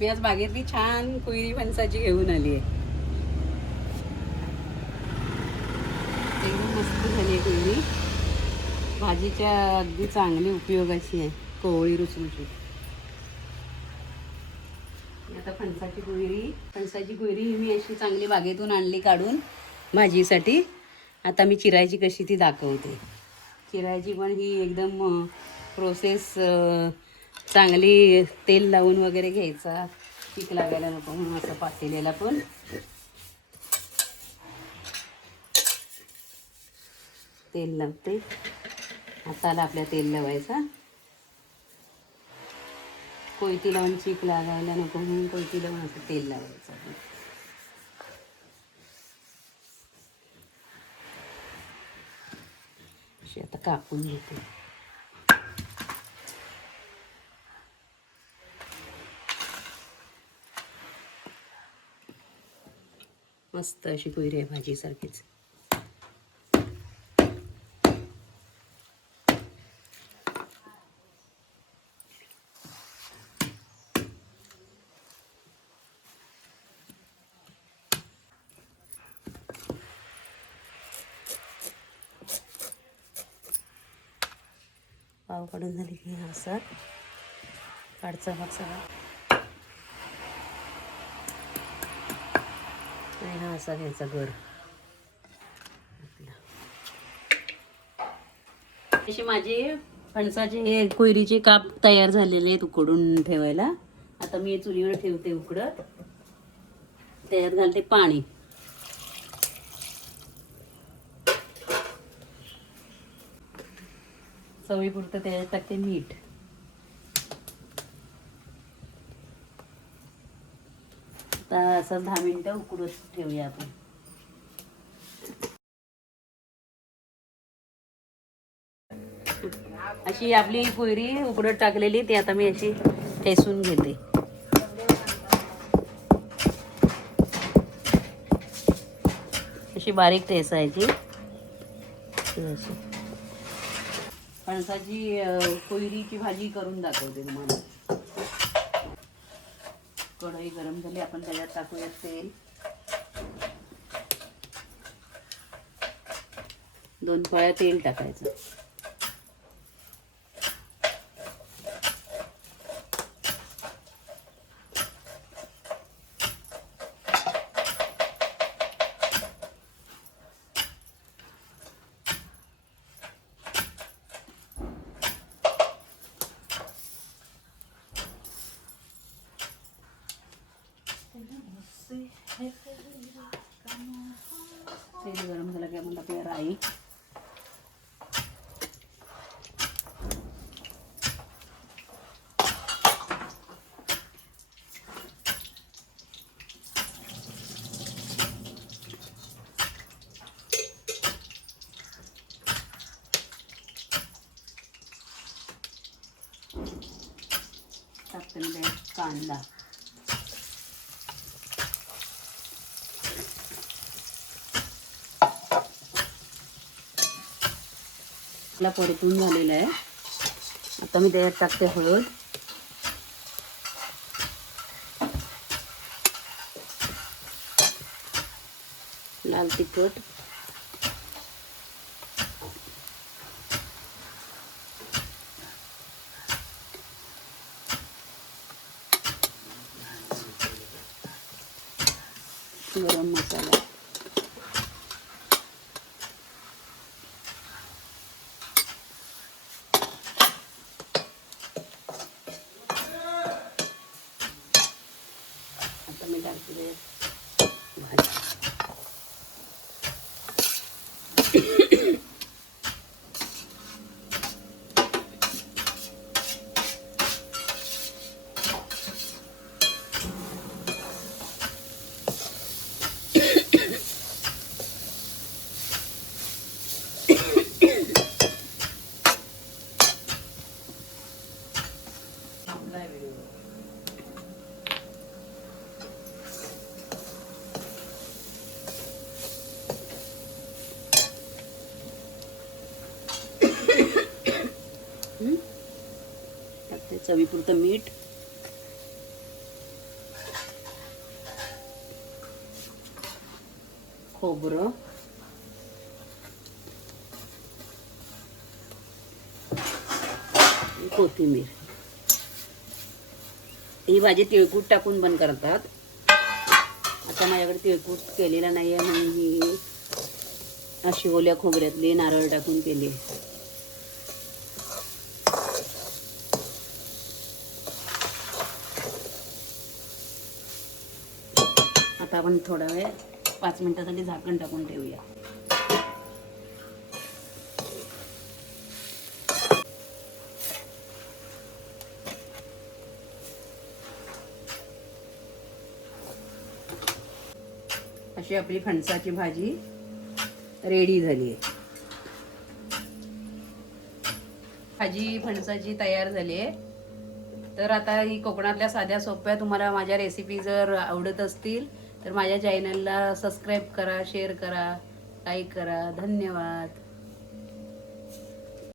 मी आज बागेतली छान कुयरी फणसाची घेऊन आली आहे. एकदम मस्त झाली आहे कुयरी. भाजीच्या अगदी चांगली उपयोगाची आहे. कोवळी रुचरुचीत. आता फणसाची कुयरी ही मी अशी चांगली बागेतून आणली काढून भाजीसाठी. आता मी चिरायची कशी ती दाखवते. चिरायची पण ही एकदम प्रोसेस चांगली तेल लावून वगैरे घ्यायचा. पीक लागायला नको म्हणून असं पातेल्याला पण तेल लावते. हाताला आपल्या तेल लावायचा. कोयती लावून चीक लागायला नको म्हणून कोयती लावून असं तेल लावायचं. अशी आता कापून घेते. मस्त अशी कुयरी आहे भाजीसारखीच. पाव काढून झाली की असा काढचा भाग सगळा आणि हा असा घ्यायचा गर. अशी माझी फणसाचे हे कुयरीचे काप तयार झालेले आहेत उकडून ठेवायला. आता मी चुलीवर ठेवते उकडत. त्याच्यात घालते पाणी. चवीपुरतं त्याच्यात टाकते मीठ. आता असं 10 मिनिटं उकडत ठेवूया आपण. अशी आपली कुयरी उकडत टाकलेली ती आता मी अशी ठेसून घेते. अशी बारीक ठेसायची. फणसाची कुयरीची भाजी करून दाखवते तुम्हाला. कढई गरम झाली. आपण त्याच्यात टाकूया तेल. 2 पळ्या तेल टाकायचं. तेल गरम झालं की आपण टाकूया राई. टाकते मी कांदा. आपला परतून झालेला आहे. आता मी त्याच्यात टाकते हळद. लाल तिखट. गरम मसाला. आता मी टाकते भाजी. चवीपुरतं मीठ. खोबरं, कोथिंबीर. ही भाजी तिळकूट टाकून पण करतात. आता माझ्याकडे तिळकूट केलेला नाही आहे म्हणून ही अशी ओल्या खोबऱ्यातली नारळ टाकून केली. आता आपण थोडा वेळ 5 मिनिटासाठी झाकण टाकून ठेवूया. अशी आपली फणसाची भाजी रेडी झाली आहे. भाजी फणसाची तयार झाली आहे. तर आता ही कोकणातल्या साध्या सोप्या तुम्हाला माझ्या रेसिपी जर आवडत असतील तर माझ्या चॅनलला सबस्क्राईब करा, शेअर करा, लाईक करा. धन्यवाद.